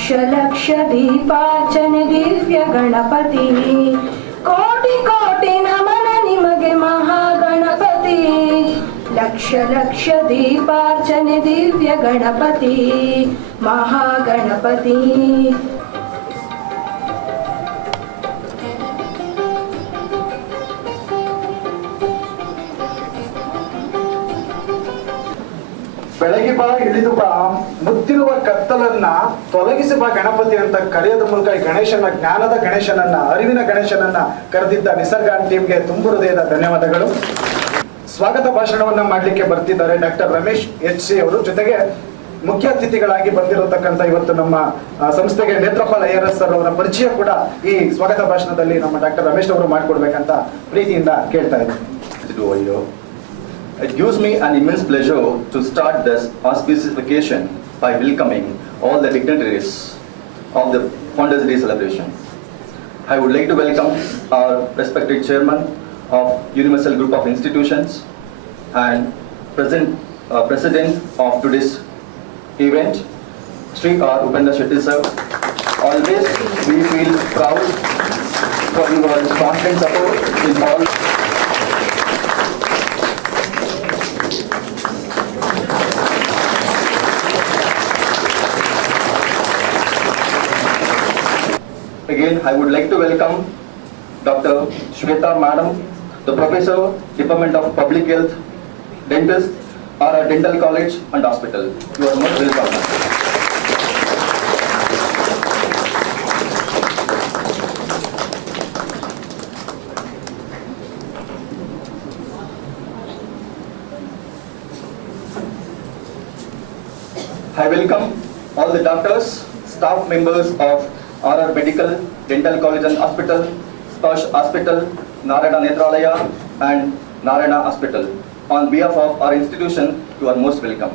लक्ष लक्ष दीपार्चने दिव्य गणपति कोटि कोटि नमन निಮಗೆ महागणपति लक्ष लक्ष दीपार्चने दिव्य गणपति महागणपति ಬೆಳಗ್ಗೆ ಬಾ ಇಳಿದು ಬಾ ಮುತ್ತಿರುವ ಕತ್ತಲನ್ನ ತೊಲಗಿಸಿ ಬಾ ಗಣಪತಿ ಅಂತ ಕರೆಯೋದ್ರ ಮೂಲಕ ಈ ಗಣೇಶನ ಜ್ಞಾನದ ಗಣೇಶನನ್ನ ಅರಿವಿನ ಗಣೇಶನನ್ನ ಕರೆದಿದ್ದ ನಿಸರ್ಗ ಟೀಮ್ಗೆ ತುಂಬು ಹೃದಯದ ಧನ್ಯವಾದಗಳು. ಸ್ವಾಗತ ಭಾಷಣವನ್ನ ಮಾಡಲಿಕ್ಕೆ ಬರ್ತಿದ್ದಾರೆ ಡಾಕ್ಟರ್ ರಮೇಶ್ HC ಅವರು. ಜೊತೆಗೆ ಮುಖ್ಯ ಅತಿಥಿಗಳಾಗಿ ಬಂದಿರತಕ್ಕಂಥ ಇವತ್ತು ನಮ್ಮ ಸಂಸ್ಥೆಗೆ ನೇತ್ರಪಾಲ್ IRS ಸರ್ ಅವರ ಪರಿಚಯ ಕೂಡ ಈ ಸ್ವಾಗತ ಭಾಷಣದಲ್ಲಿ ನಮ್ಮ ಡಾಕ್ಟರ್ ರಮೇಶ್ ಅವರು ಮಾಡಿಕೊಡ್ಬೇಕಂತ ಪ್ರೀತಿಯಿಂದ ಕೇಳ್ತಾ ಇದ್ದೀನಿ. It gives me an immense pleasure to start this auspicious occasion by welcoming all the dignitaries of the Founders Day celebration. I would like to welcome our respected chairman of Universal Group of Institutions and president of today's event, Shri Upendra Shetty sir. Always we feel proud for your constant support in all. Again, I would like to welcome Dr. Shri Madam, the Professor, Department of Public Health, Dentist, or Dental College and Hospital. You are most welcome. I welcome all the doctors, staff members of RR Medical, Dental College and Hospital, Sparsh Hospital, Narayana Nethralaya and Narayana Hospital. On behalf of our institution, you are most welcome.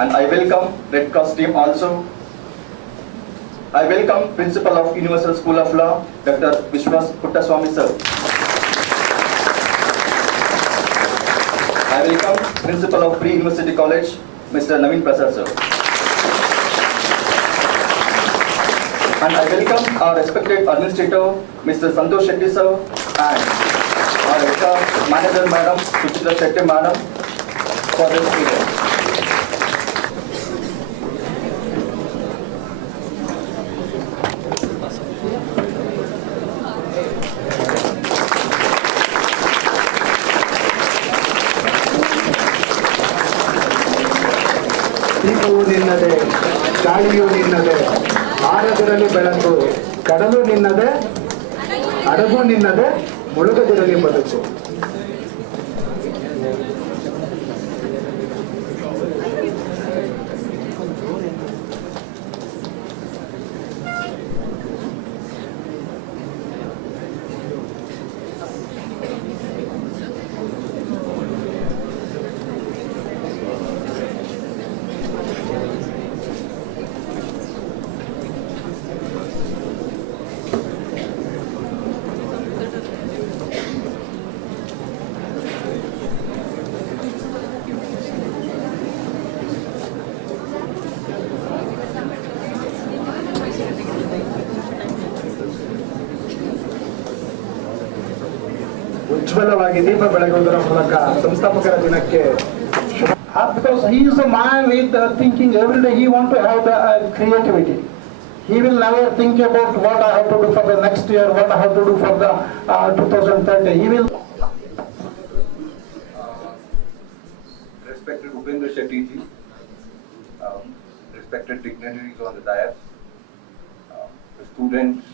And I welcome Red Cross team also. I welcome Principal of Universal School of Law, Dr. Vishwas Puttaswamy sir. I welcome Principal of Pre-University College, Mr. Naveen Prasad sir. And I welcome our respected administrator, Mr. Santosh Shetty sir, and our HR manager madam, Upendra Shetty madam, for this event. ದೀಪವು ನಿನ್ನದೆ, ಗಾಳಿಯು ನಿನ್ನದೆ, ಆರದಿರಲಿ ಬೆಳಕು, ಕಡಲು ನಿನ್ನದೆ, ಹಡಗು ನಿನ್ನದೆ, ಮುಳುಗದಿರಲಿ ಬದುಕು. ಉಜ್ವಲವಾಗಿ ದೀಪ ಬೆಳಗುವುದರ ಮೂಲಕ ಸಂಸ್ಥಾಪಕರ ದಿನಕ್ಕೆ because he is a man with thinking every day. He want to have the creativity. He will never think about what I have to do for the next year, what I have to do for the 2030. He will. Respected Upendra Shetty ji, respected dignitaries on the dais, the students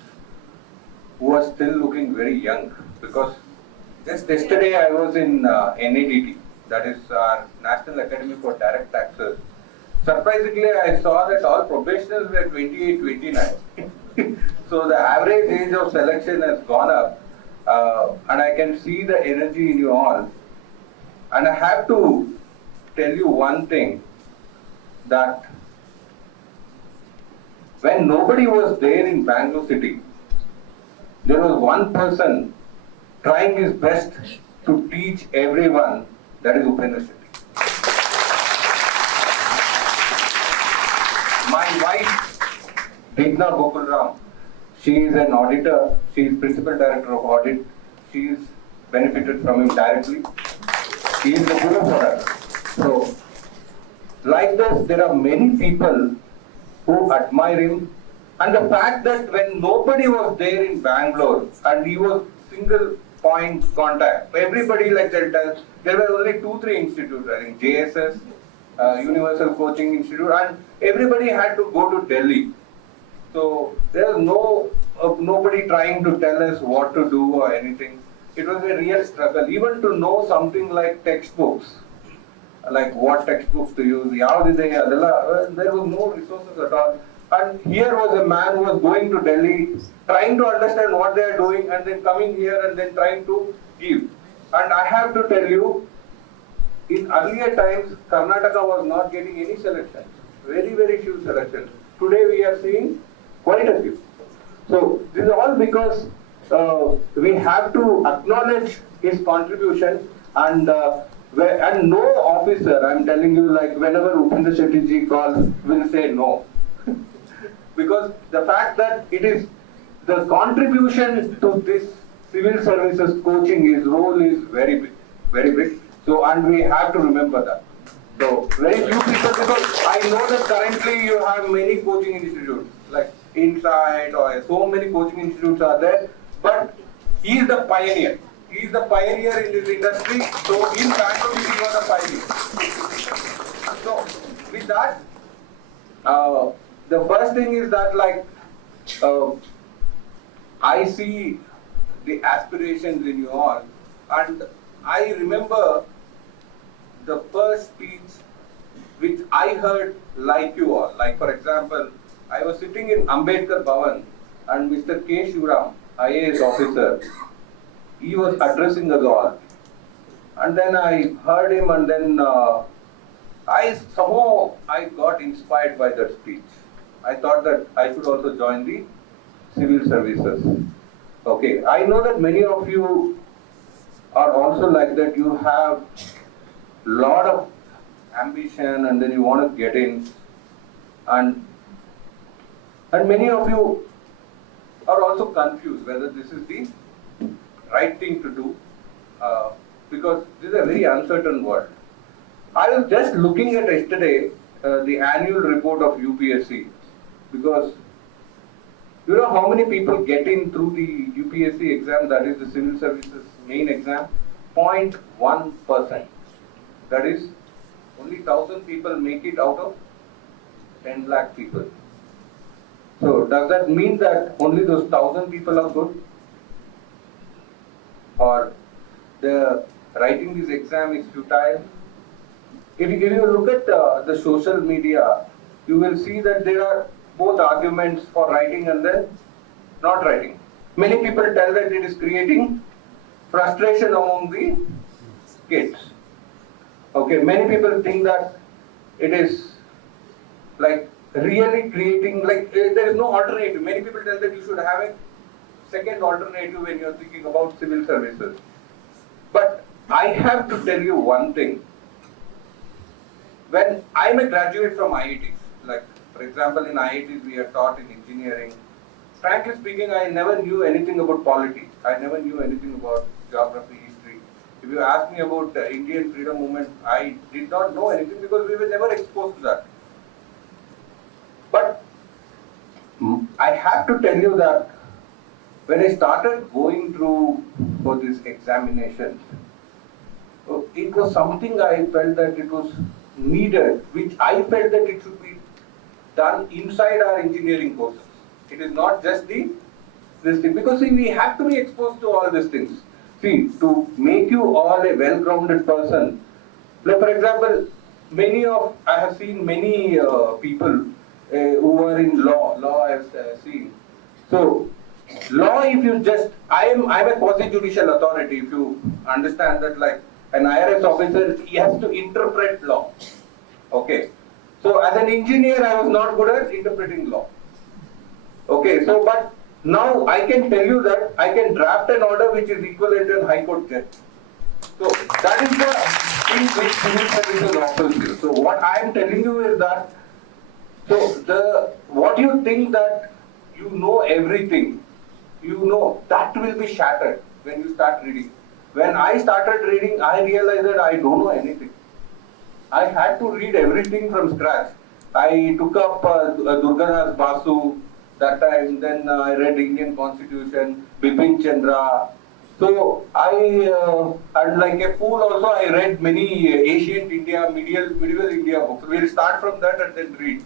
who are still looking very young, because just yesterday I was in NADT, that is our National Academy for Direct Taxes. Surprisingly, I saw that all professionals were 28, 29. So the average age of selection has gone up, and I can see the energy in you all. And I have to tell you one thing, that when nobody was there in Bangalore city, there was one person trying his best to teach everyone, that is Upendra Shetty. Deepna Gokulram, she is an auditor, she is principal director of audit, she is benefited from him directly. He is the guru for us. So, like this, there are many people who admire him. And the fact that when nobody was there in Bangalore and he was single point contact, everybody like that, there were only 2-3 institutes, I think JSS, Universal Coaching Institute, and everybody had to go to Delhi. So there was nobody trying to tell us what to do or anything. It was a real struggle, even to know something like textbooks, like what textbooks to use, there was no resources at all. And here was a man who was going to Delhi, trying to understand what they are doing, and then coming here and then trying to give. And I have to tell you, in earlier times, Karnataka was not getting any selections, very, very few selections. Today we are seeing quite a few. So this is all because we have to acknowledge his contribution, and no officer, I'm telling you, like whenever Upendra Shetty ji calls, will say no. Because the fact that it is the contribution to this civil services coaching, his role is very big, very big. So, and we have to remember that. So, very few people, because I know that currently you have many coaching institutes, like Insight or so many coaching institutes are there, but he is the pioneer. He is the pioneer in this industry, so in Bangalore he was a pioneer. So, with that, the first thing is that I see the aspirations in you all, and I remember the first speech which I heard like you all. Like for example, I was sitting in Ambedkar Bhavan and Mr. K. Shivram, IAS officer, he was addressing us all. And then I heard him, and then I got inspired by that speech. I thought that I should also join the civil services. Okay, I know that many of you are also like that. You have lot of ambition, and then you want to get in, and many of you are also confused whether this is the right thing to do, because this is a very uncertain world. I was just looking at yesterday the annual report of UPSC, because you know how many people get in through the UPSC exam, that is the civil services main exam? 0.1%. That is, only 1,000 people make it out of 10 lakh people. So does that mean that only those 1,000 people are good? Or the writing this exam is futile? If you look at the social media, you will see that there are both arguments for writing and then not writing. Many people tell that it is creating frustration among the kids. Okay, many people think that it is like really creating, like there is no alternative. Many people tell that you should have a second alternative when you are thinking about civil services. But I have to tell you one thing. When I am a graduate from IIT, like for example in IITs we are taught in engineering. Frankly speaking, I never knew anything about polity. I never knew anything about geography, history. If you ask me about the Indian freedom movement, I did not know anything because we were never exposed to that. But I have to tell you that when I started going through for this examination, it was something I felt that it was needed, which I felt that it should be done inside our engineering courses. It is not just this thing, because see, we have to be exposed to all these things. See, to make you all a well-grounded person, like for example, I have seen many people who are in law I have seen. So, law, if you just, I'm a quasi-judicial authority, if you understand that, like an IRS officer, he has to interpret law. Okay. So as an engineer, I was not good at interpreting law. Okay, so but now I can tell you that I can draft an order which is equivalent to a High Court judge. So that is the thing which civil services offers you. So what I am telling you is that So what you think that you know everything, that will be shattered when you start reading. When I started reading, I realized that I don't know anything. I had to read everything from scratch. I took up Durgadas Basu that time, then I read Indian Constitution, Bipin Chandra. So and like a fool also, I read many ancient India, medieval India books. We'll start from that and then read.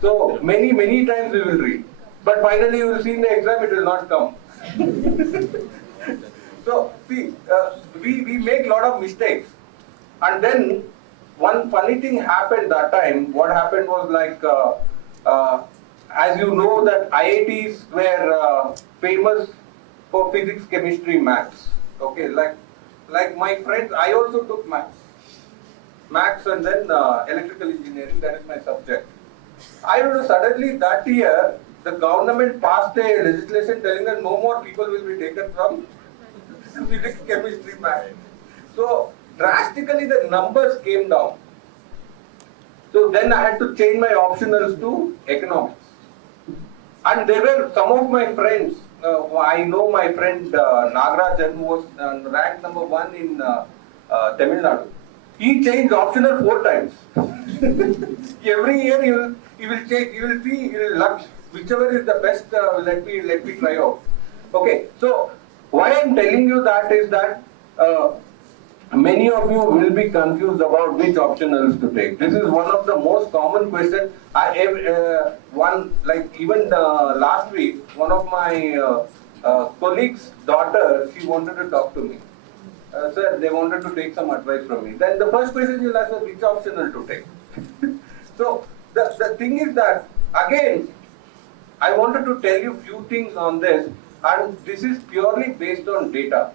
So many times we will read. But finally you will see in the exam, it will not come. So see, we make lot of mistakes. And then one funny thing happened that time. What happened was like, as you know that IITs were famous for physics, chemistry, maths. Okay, like my friends, I also took maths and then electrical engineering. That is my subject. I don't know, suddenly that year, the government passed a legislation telling that no more people will be taken from physics, chemistry, maths. So drastically the numbers came down. So then I had to change my optionals to economics. And there were some of my friends, I know my friend Nagarajan, who was ranked number 1 in Tamil Nadu. He changed optional 4 times. Every year he will change, you will see, he will luck, whichever is the best, let me try out. Okay, so why I am telling you that is that many of you will be confused about which optionals to take. This is one of the most common questions. Even last week, one of my colleague's daughter, she wanted to talk to me. Sir, they wanted to take some advice from me. Then the first question you'll ask is which optional to take. So the thing is that, again, I wanted to tell you few things on this, and this is purely based on data.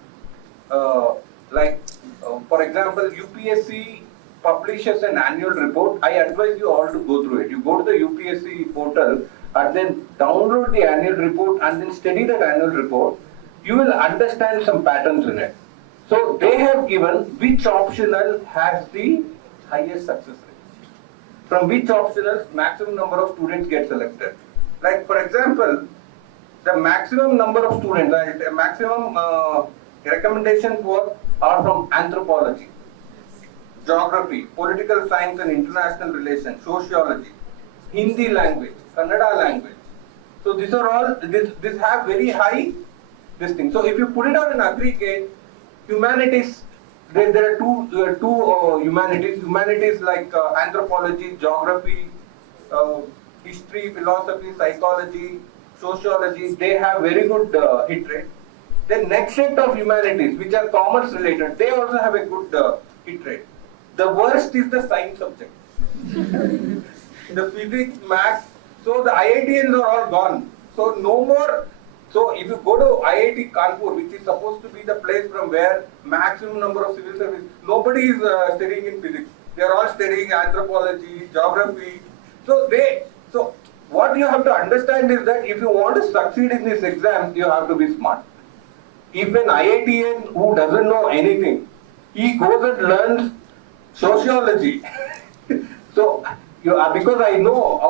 For example, UPSC publishes an annual report. I advise you all to go through it. You go to the UPSC portal and then download the annual report and then study that annual report. You will understand some patterns in it. So they have given which optional has the highest success rate. From which optionals maximum number of students get selected. Like for example, the maximum number of students, maximum recommendation are from anthropology, geography, political science and international relations, sociology, Hindi language, Kannada language. So these are all, this have very high this thing. So if you put it on an aggregate, humanities, there are two humanities. Humanities like anthropology, geography, history, philosophy, psychology, sociology, they have very good hit rate. The next set of humanities, which are commerce related, they also have a good hit rate. The worst is the science subject. The physics, maths, so the IITians are all gone. So no more. So if you go to IIT Kanpur, which is supposed to be the place from where maximum number of civil service, nobody is studying in physics. They are all studying anthropology, geography. So what you have to understand is that if you want to succeed in this exam, you have to be smart. If an IITian who doesn't know anything, he goes and learns sociology. So because I know,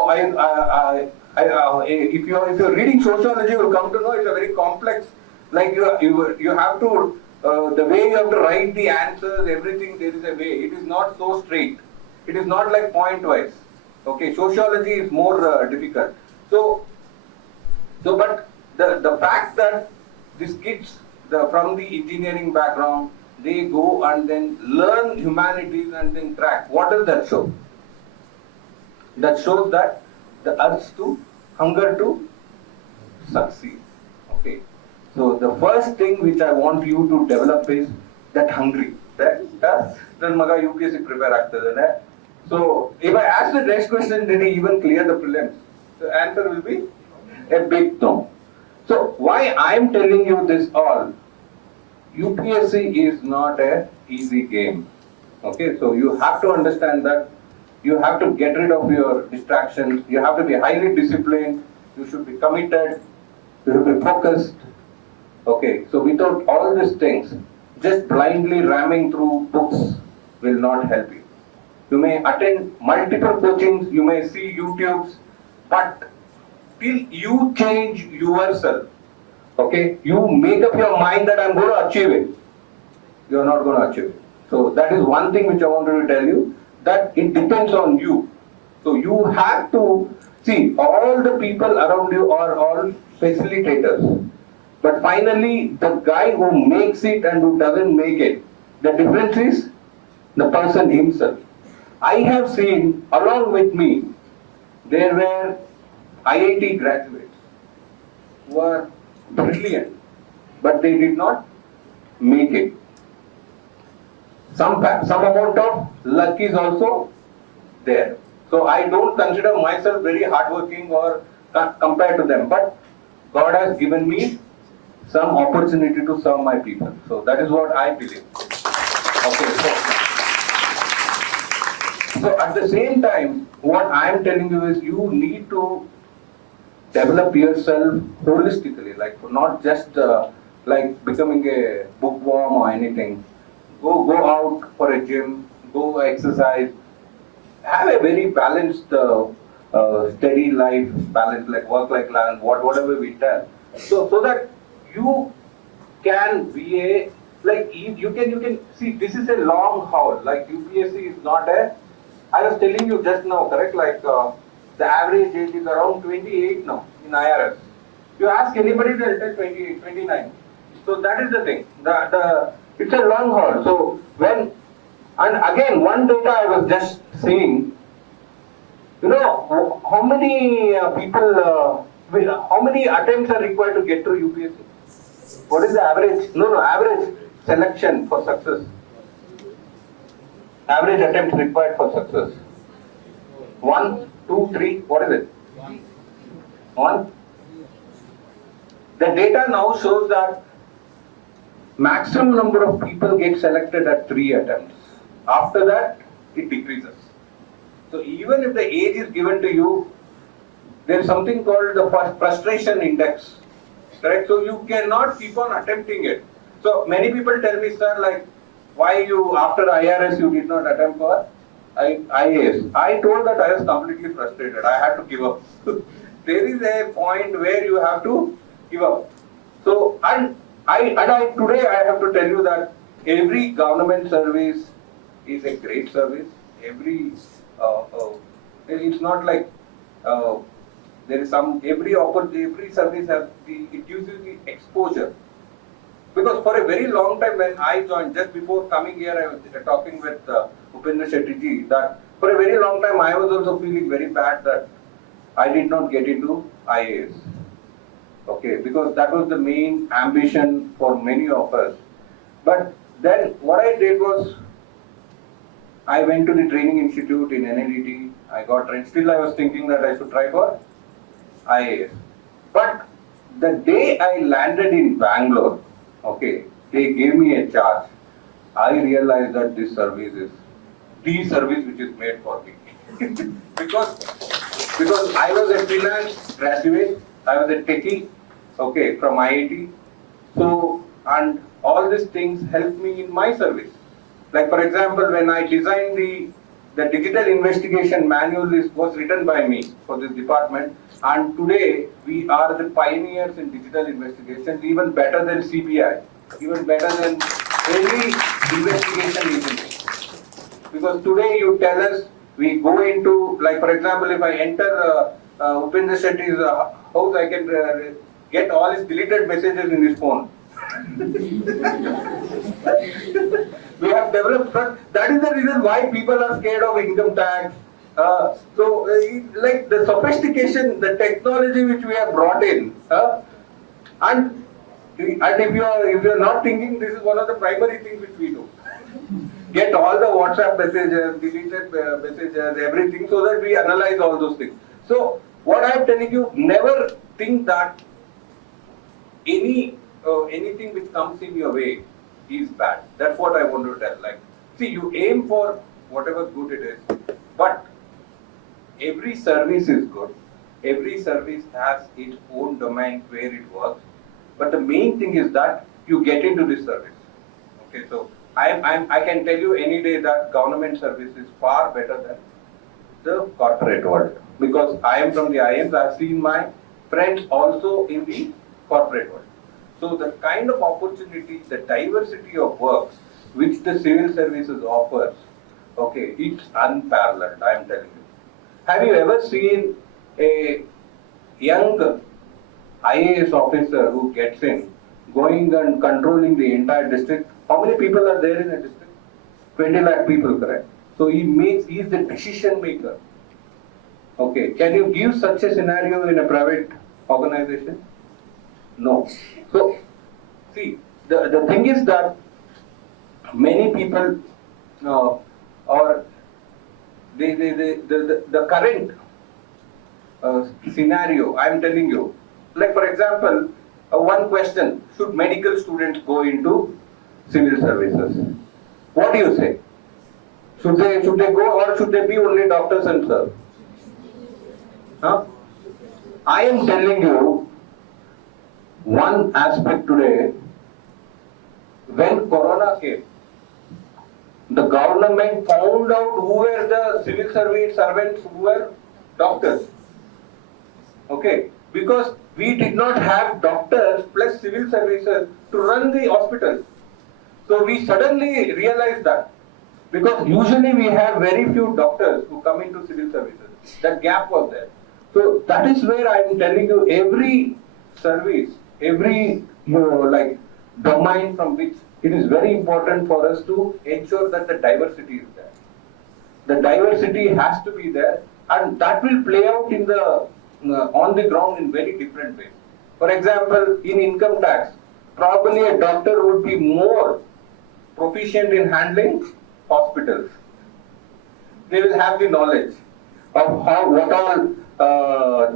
if you're reading sociology, you will come to know it's a very complex. Like you have to the way you have to write the answers, everything, there is a way. It is not so straight. It is not like point wise. Okay, sociology is more difficult. But the fact that these kids from the engineering background, they go and then learn humanities and then crack. What does that show? That shows that the urge to, hunger to succeed. Okay. So the first thing which I want you to develop is that hungry. That maga UPSC prepare. So if I ask the next question, did he even clear the prelims? The answer will be a big no. So why I am telling you this all? UPSC is not an easy game. Okay, so you have to understand that you have to get rid of your distractions. You have to be highly disciplined. You should be committed. You should be focused. Okay, so without all these things, just blindly ramming through books will not help you. You may attend multiple coachings. You may see YouTubes. But till you change yourself, okay, you make up your mind that I'm going to achieve it, you're not going to achieve it. So that is one thing which I wanted to tell you, that it depends on you. So you have to see, all the people around you are all facilitators. But finally, the guy who makes it and who doesn't make it, the difference is the person himself. I have seen, along with me, there were IIT graduates who were brilliant, but they did not make it. Some amount of luck is also there. So I don't consider myself very hardworking or compared to them, but God has given me some opportunity to serve my people. So that is what I believe. Okay, so at the same time, what I am telling you is you need to develop yourself holistically, like not just like becoming a bookworm or anything. Go out for a gym, go exercise, have a very balanced, steady life, balance like work-life balance, whatever we tell. So that you can be a, like you can see, this is a long haul. Like UPSC is not a, I was telling you just now, correct? Like the average age is around 28 now in IRS. You ask anybody, they'll tell 28, 29. So that is the thing. It's a long haul. So when, and again, one data I was just seeing, you know, how many people, how many attempts are required to get through UPSC? What is the average? Average selection for success. Average attempts required for success. 1, 2, 3, what is it? 1. The data now shows that maximum number of people get selected at 3 attempts. After that, it decreases. So even if the age is given to you, there is something called the frustration index. Correct? So you cannot keep on attempting it. So many people tell me, sir, like, why you, after IRS, you did not attempt for IAS? I told that I was completely frustrated. I had to give up. There is a point where you have to give up. So, today I have to tell you that every government service is a great service. Every, it's not like there is some, every service has it gives you the exposure. Because for a very long time when I joined, just before coming here, I was talking with Upendra Shetty ji, that for a very long time I was also feeling very bad that I did not get into IAS. Okay, because that was the main ambition for many of us. But then what I did was, I went to the training institute in NIDT, I got trained. Still I was thinking that I should try for IAS. But the day I landed in Bangalore, okay, they gave me a charge. I realized that this service is the service which is made for me. because I was a finance graduate, I was a techie, okay, from IIT. So, and all these things helped me in my service. Like for example, when I designed the digital investigation manual was written by me for this department, and today we are the pioneers in digital investigation, even better than CBI, even better than any investigation agency. Because today you tell us, we go into, like for example, if I enter Upendra Shetty's house, I can get all his deleted messages in his phone. We have developed, that is the reason why people are scared of income tax. Like the sophistication, the technology which we have brought in, and if you are not thinking, this is one of the primary things which we do. Get all the WhatsApp messages, deleted messages, everything, so that we analyze all those things. So what I am telling you, never think that anything which comes in your way is bad. That's what I want to tell. Like, see, you aim for whatever good it is, but every service is good. Every service has its own domain where it works. But the main thing is that you get into this service. Okay, so I can tell you any day that government service is far better than the corporate world. because I am from the IIMs, I have seen my friends also in the corporate world. So the kind of opportunity, the diversity of work which the civil services offers, okay, it's unparalleled, I am telling you. Have you ever seen a young IAS officer who gets in, going and controlling the entire district? How many people are there in a district? 20 lakh people, correct? So he is the decision maker. Okay, can you give such a scenario in a private organization? No. So, see, the thing is that many people or the current scenario, I am telling you, like for example, one question, should medical students go into civil services? What do you say? Should they go, or should they be only doctors and serve? Huh? I am telling you one aspect today. When Corona came, the government found out who were the civil servants who were doctors. Okay, because we did not have doctors plus civil services to run the hospitals. So we suddenly realized that, because usually we have very few doctors who come into civil services. That gap was there. So that is where I am telling you, every service, every like domain from which it is very important for us to ensure that the diversity is there. The diversity has to be there, and that will play out in the on the ground in very different ways. For example, in income tax, probably a doctor would be more proficient in handling hospitals. They will have the knowledge of what all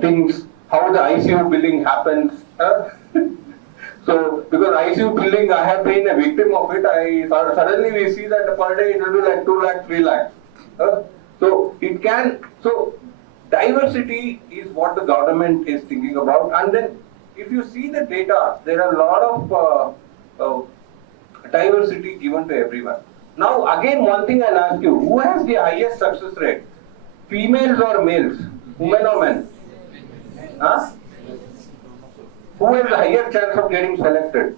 things, how the ICU billing happens. So, because ICU billing, I have been a victim of it. Suddenly we see that per day it will be like 2 lakh, 3 lakh. So it can. So diversity is what the government is thinking about. And then, if you see the data, there are a lot of diversity given to everyone. Now, again, one thing I'll ask you: who has the highest success rate? Females or males? Women or men? Huh? Who has the higher chance of getting selected?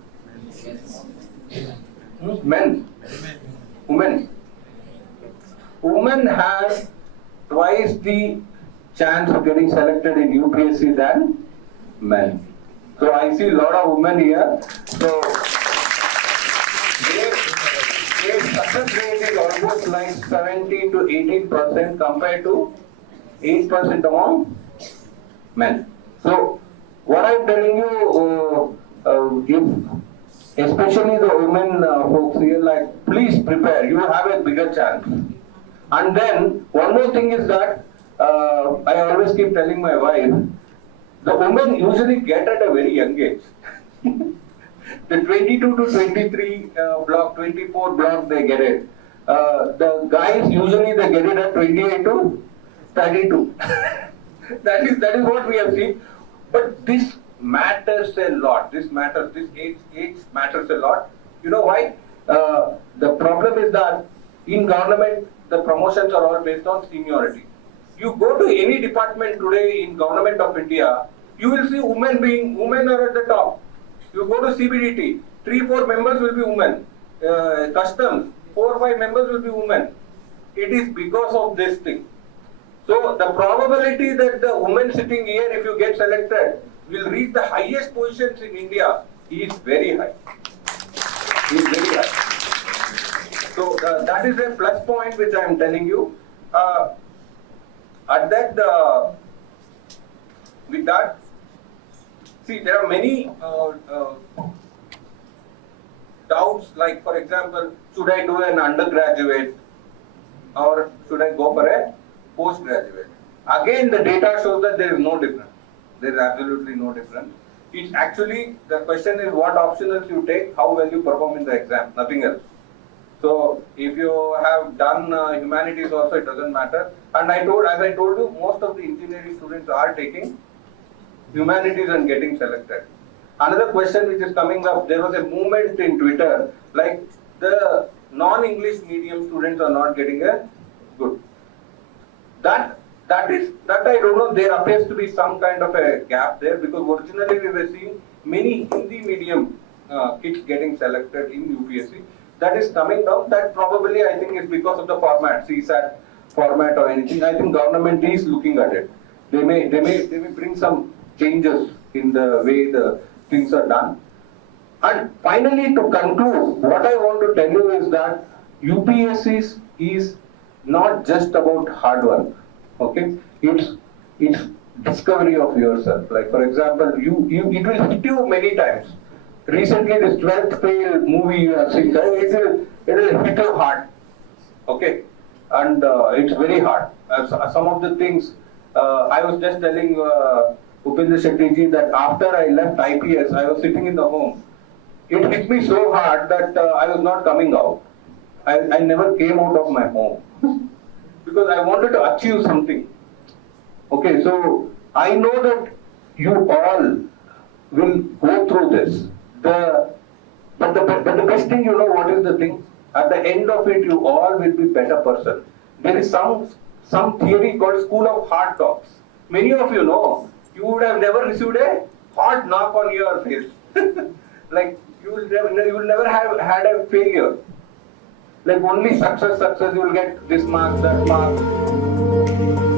Men. Women. Women have twice the chance of getting selected in UPSC than men. So I see a lot of women here. So their success rate is almost like 17 to 18% compared to 8% among men. So what I'm telling you, if especially the women folks here, like, please prepare. You have a bigger chance. And then one more thing is that I always keep telling my wife, the women usually get at a very young age. The 22 to 23 block, 24 block, they get it. The guys usually they get it at 28 to 32. That is what we have seen. But this matters a lot. This age matters a lot. You know why? The problem is that in government, the promotions are all based on seniority. You go to any department today in government of India, you will see women are at the top. You go to CBDT, 3-4 members will be women. Customs, 4-5 members will be women. It is because of this thing. So the probability that the woman sitting here, if you get selected, will reach the highest positions in India is very high. Is very high. So that is a plus point which I am telling you. With that, see, there are many doubts, like for example, should I do an undergraduate or should I go for a postgraduate? Again, the data shows that there is no difference. There is absolutely no difference. It's actually, the question is what optionals you take, how well you perform in the exam, nothing else. So if you have done humanities also, it doesn't matter. And as I told you, most of the engineering students are taking humanities and getting selected. Another question which is coming up, there was a movement in Twitter, like the non-English medium students are not getting a good. That that I don't know, there appears to be some kind of a gap there, because originally we were seeing many Hindi medium kids getting selected in UPSC. That is coming down. That probably I think is because of the format, CSAT format or anything. I think government is looking at it. They may bring some changes in the way the things are done. And finally, to conclude, what I want to tell you is that UPSC is not just about hard work. Okay, it's discovery of yourself. Like for example, it will hit you many times. Recently, this 12th fail movie you have seen, it will hit you hard. Okay, and it's very hard. Some of the things I was just telling Upendra Shetty ji that after I left IPS, I was sitting in the home. It hit me so hard that I was not coming out. I never came out of my home because I wanted to achieve something. Okay, so I know that you all will go through this. But the best thing, you know what is the thing? At the end of it, you all will be better person. There is some theory called school of hard knocks. Many of you know, you would have never received a hard knock on your face. Like you will never have had a failure. Like only success, you will get this mark, that mark.